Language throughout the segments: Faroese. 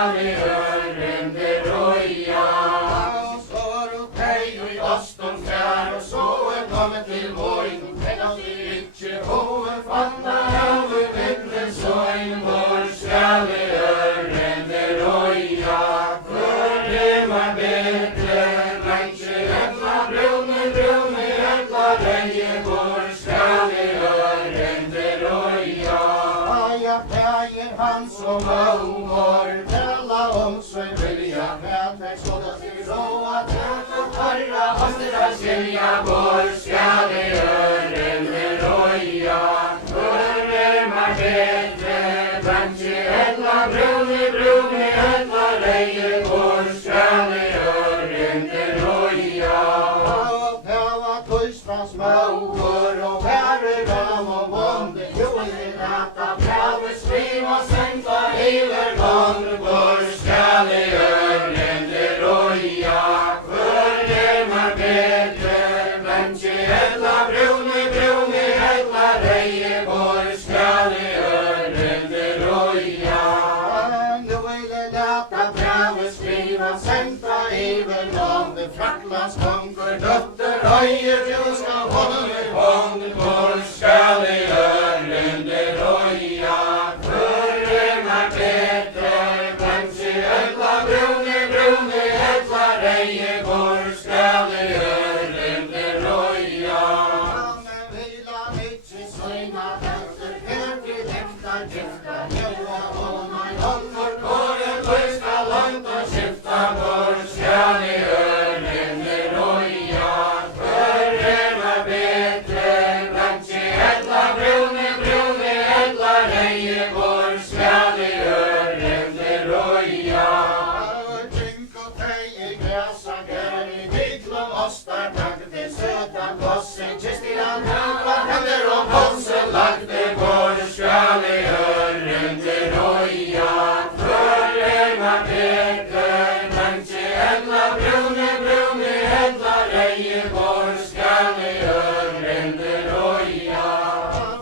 skal I ørende røya. Slår opp hei og I Aston fjær, og så kommet til våren. Men at I ikke hoven fanna av vinden, så hvor skal I ørende røya. For det var bedre, kanskje etla brune, etla røye, hvor skal I ørende røya. Han som vår tala om seg vilja, med meg skåda til råa, til tarra, hastra skilja, hvor skal I ørende røya. For meg bedre, kanskje etla brune, etla røye, hvor skal I ørende røya. Pæva tøystra småur, og pære ram og vonde, jo I rata pæve skriv og senta iver gång, hvor skal I ørende røya. For det var bedre, kanskje etla brune, etla røye, hvor skal I ørende røya. Nu vil jeg lata pæve skriv og senta iver gång, det fraklas konger, døtter røye, du skal holde med hånd, hvor skal I ørende røya. For det var bedre, kanskje etla brune, etla røye, hvor skal I ørende røya. Men vila ikke søgna etter, til ektar gifta, jøa og meg håndor, kåren løyska langt og skifta, hvor skal I ørende røya. For det var bedre, kanskje etla brune, etla røye, hvor skal I ørende røya. Trink og tei I græsa gær, I viklom ostar takte, søta kossen, kjestilan høva, hender og kolse lagte, hvor skal I ørende røya. For det var bedre, kanskje etla brune, etla røye, hvor skal I ørende røya.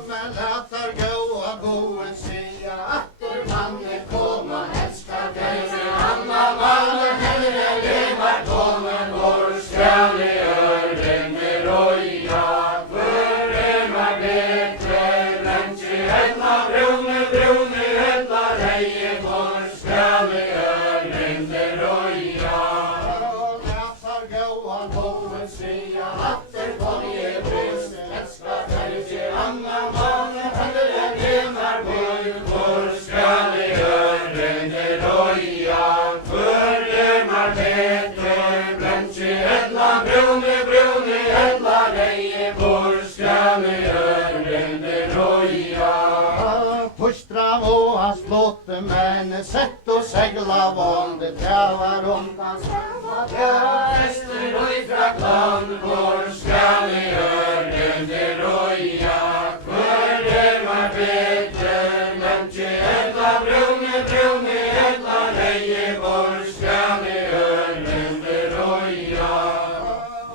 Men latar gåa goen sia, atter mannen koma, elskar deg, anna mannen heller levar komen, hvor skal I ørende røya. For det var bedre, kanskje etla brune, etla røye, hvor skal I ørende røya. Latar gåa goen sia, atter konje brus, elskar deg, anna mannen heller levar komen, hvor skal I ørende røya. For det var bedre, kanskje etla brune, etla røye, hvor skal I ørende røya. Pustra og hans flåte, men sett og segla vonde, trævar omkans, Ester og ifra klan, hvor skal I ørende røya. For det var bedre, kanskje etla brune, etla røye, hvor skal I ørende røya.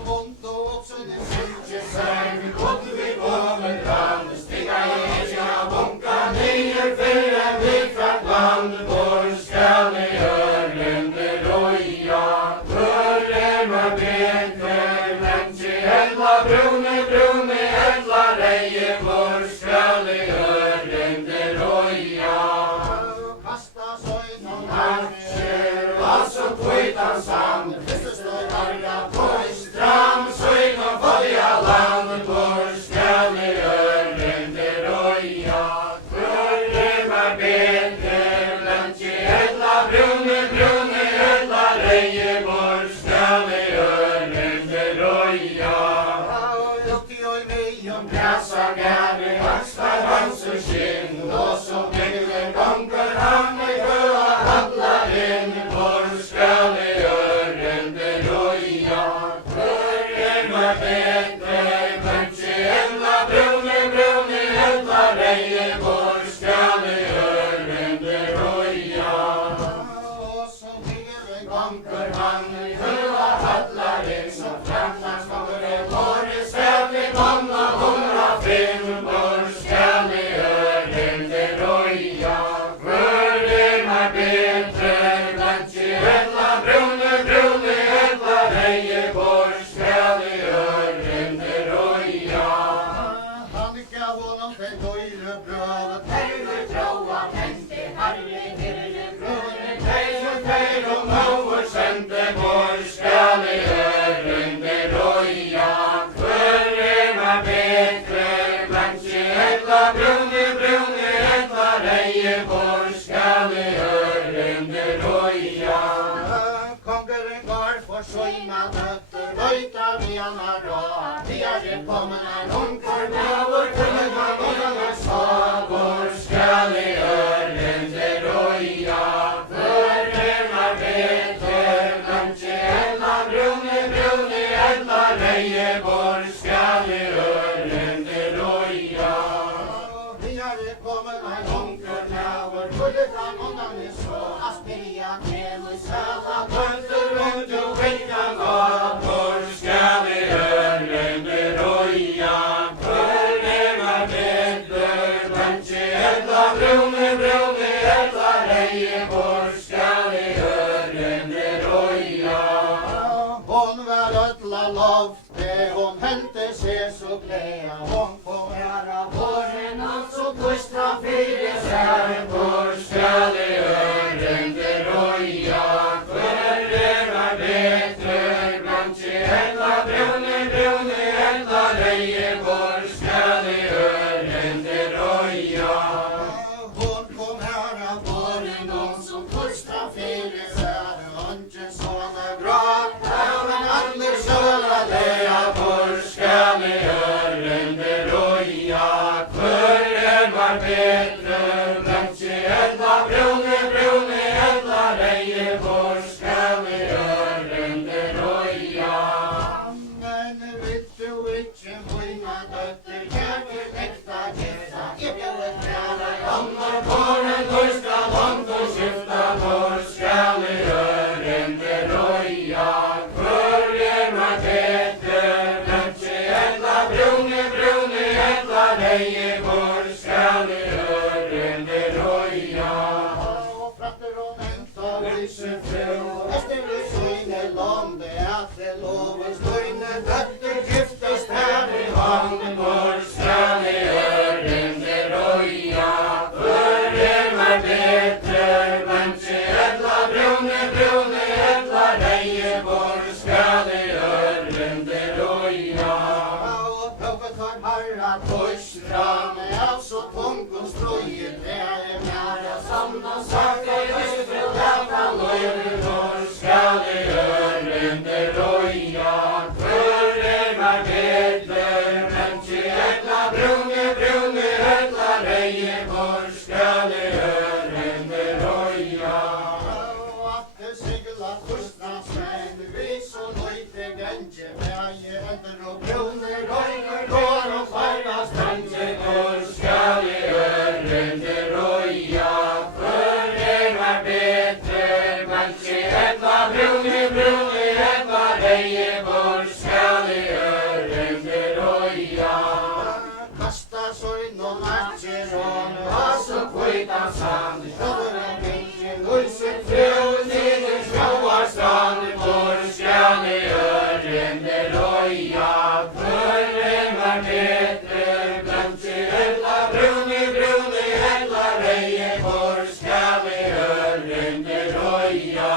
Vondt og også det sykje seg, kom vi over land, stiga I ikke bunka nyer, for vi fra klan, hvor skal I ørende røya. For det var bedre, kanskje etla brune, etla røye, hvor skal I ørende røya. Kasta søgnen harsjer, og så tøytan sand, første støy harra på I stram, søgnen folja land, hvor skal I ørende røya. For det var bedre, kanskje etla brune, etla røye, hvor skal I ørende røya. Lutti og vi om græsa gære, akstar hans og skinn, og så bygger gonger han I høa handlar inn, hvor skal I ørende Mariana Roa, vi är kommen en omkvar med vår kunga många sagor skall i örende roja. Förremar beter, kanske ella bruni, ella Rejeborg skall i örende roja. Vi är kommen en omkvar med vår kunga många så Asperia, Kremus, alla kontor och du skickan var. Skall i örende roja. Förremar beter, kanske ella bruni, ella Rejeborg skall i örende roja. Hon var ötla lofte, hon hänte sig så glädja. Hon får ära våren och så kustra fyra särpor skall i örende roja. Förremar beter, kanske ella bruni, ella Rejeborg skall i örende roja. Hon kom här av våren och som första fyra särpor inte såna bra. Men Anders Söla Leabor skall i örende roja. Förremar beter, kanske ella bruni, ella Rejeborg skall i örende roja. Men vet du inte mina dötter, hjärtat äkta gästa, erbjudet tränar under våren, då skall långt och skifta vår skall i örende roja. Förremar beter, kanske ella bruni, ella Rejeborg skall i örende roja. Och fratter och väntar i sin fru, efter du syner lånde att det lovar stöjne dötter giftast här i handen vår skall i örende roja. Förremar beter, kanske ella bruni, ella Rejeborg skall i örende roja. Och pövet har harrat torsran, alltså tångkonstrojit är nära samma saker just för lätta lojor skall i örende roja. Förremar beter, kanske ella bruni, ella Rejeborg skall i örende roja. Och att det seglar kustans män, vi så lojte gänge, väje änder och bruni, rojor, går och färras gänge, skall i örende roja. Förremar beter, kanske ella bruni, ella Rejeborg skall i örende roja. Kasta sorg någon aktierån, alltså skjuta sand, sjören vilken ulsen fru, tiden skråar strand, vår skall i örende roja. Förremar beter, kanske ella bruni, ella Rejeborg skall i örende roja.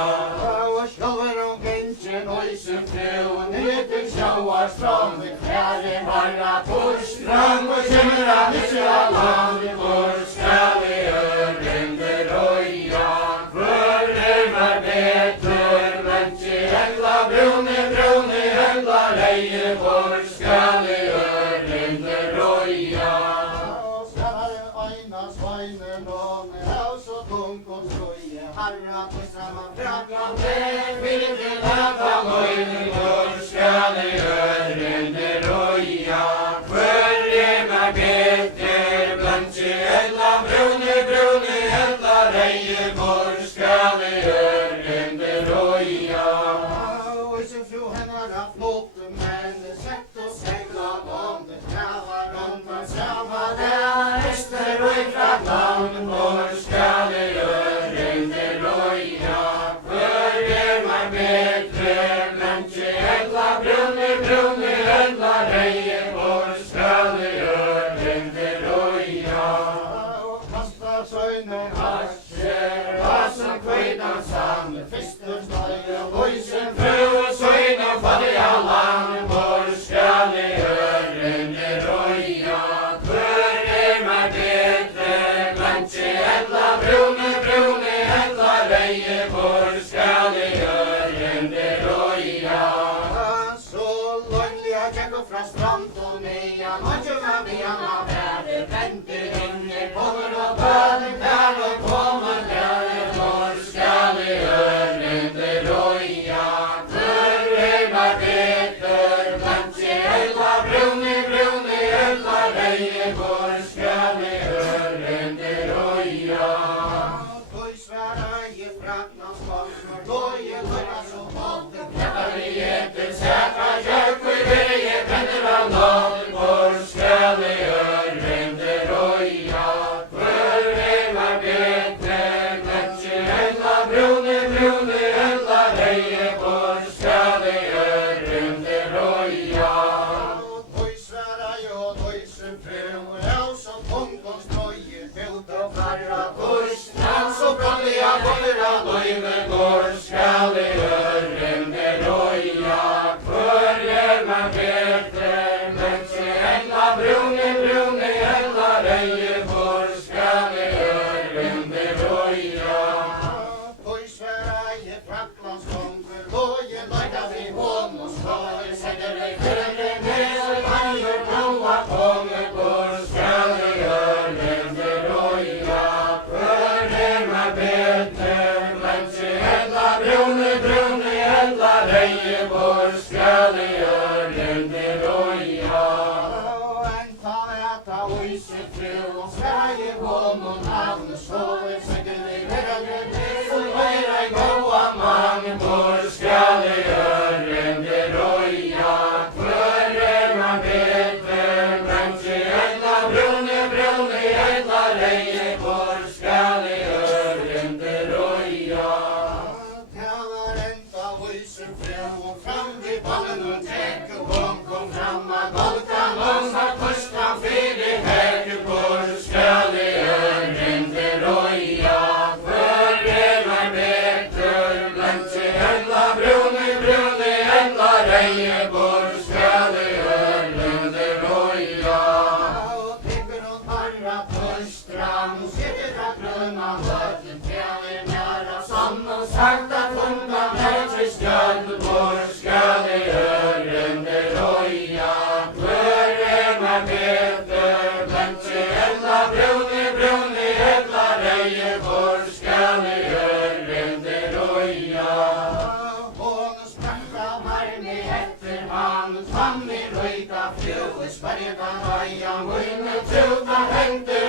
Och själver om vinchen ulsen fru, ner till sjöar strand, kläder varra torstrand, och kämra mycket land, vår skall i örende roja. Förremar beter, kanske ella bruni, ella Rejeborg skall i örende roja. Och skallare aina svajnen om hus och tångkonstroj, harra på samma braggande, vill det lätta lojning, vår skall i örende roja. Förremar beter, kanske ella bruni, ella Rejeborg skall i örende roja. Och så fru hennar haft mot men sett och seglat om det trävar om man samma där öster och ifrån land, vår skall i örende roja. Förremar beter, kanske ella Frakklands kongur, logi løyna så hånden. Knepar vi etter sætra kjörk, og i verje brenner av nåden, hvor skal det gjøre det røya? Hvor var bedre, kanskje enda brune, brune, enda reie, hvor skal det gjøre det røya? Toi sværa jo, toi som fru, og som tungons trøye, helt og farra kurs, så brannliga borra løyve, hvor skal det gjøre det røya? Hvor man bedre, kanskje enda brune, brune, enda reie, hvor skal det gjøre det røya? Toi sværa je Frakklands kongur, logi løyna vi hånd og slår, setter deg høyre ned, så kan du blåa konge, hvor skal det gjøre det røya? Hvor man bedre, kanskje enda brune, brune, enda reie, hvor skal det gjøre det røya? En ta etta oise fru, og Sverige hånd og navn, så setter deg høyre ned, så høyre gåa mann, hvor skal det gjøre det røya? Hvor man bedre, kanskje enda brune, brune, enda reie, hvor skal det gjøre det røya? Talar enda oise fru, og fram vi ballen og trekke, kom fram av golkan, og har pustan fyrir hekku, hvor skal det gjøre det røya? Hvor man bedre, kanskje enda brune, brune, enda reie, hvor skal det gjøre det røya? Tipper og tarra tørstram, sitter av grønna høtten, tjener næra sann, og sagt at undan er til skjønn, hvor skal det gjøre det røya? Hvor man bedre, kanskje enda brune, brune, enda reie, hvor skal det gjøre det røya? Hon sprang av armi etter han, fann i røyta fru, sperget han øya, munne tuta hengte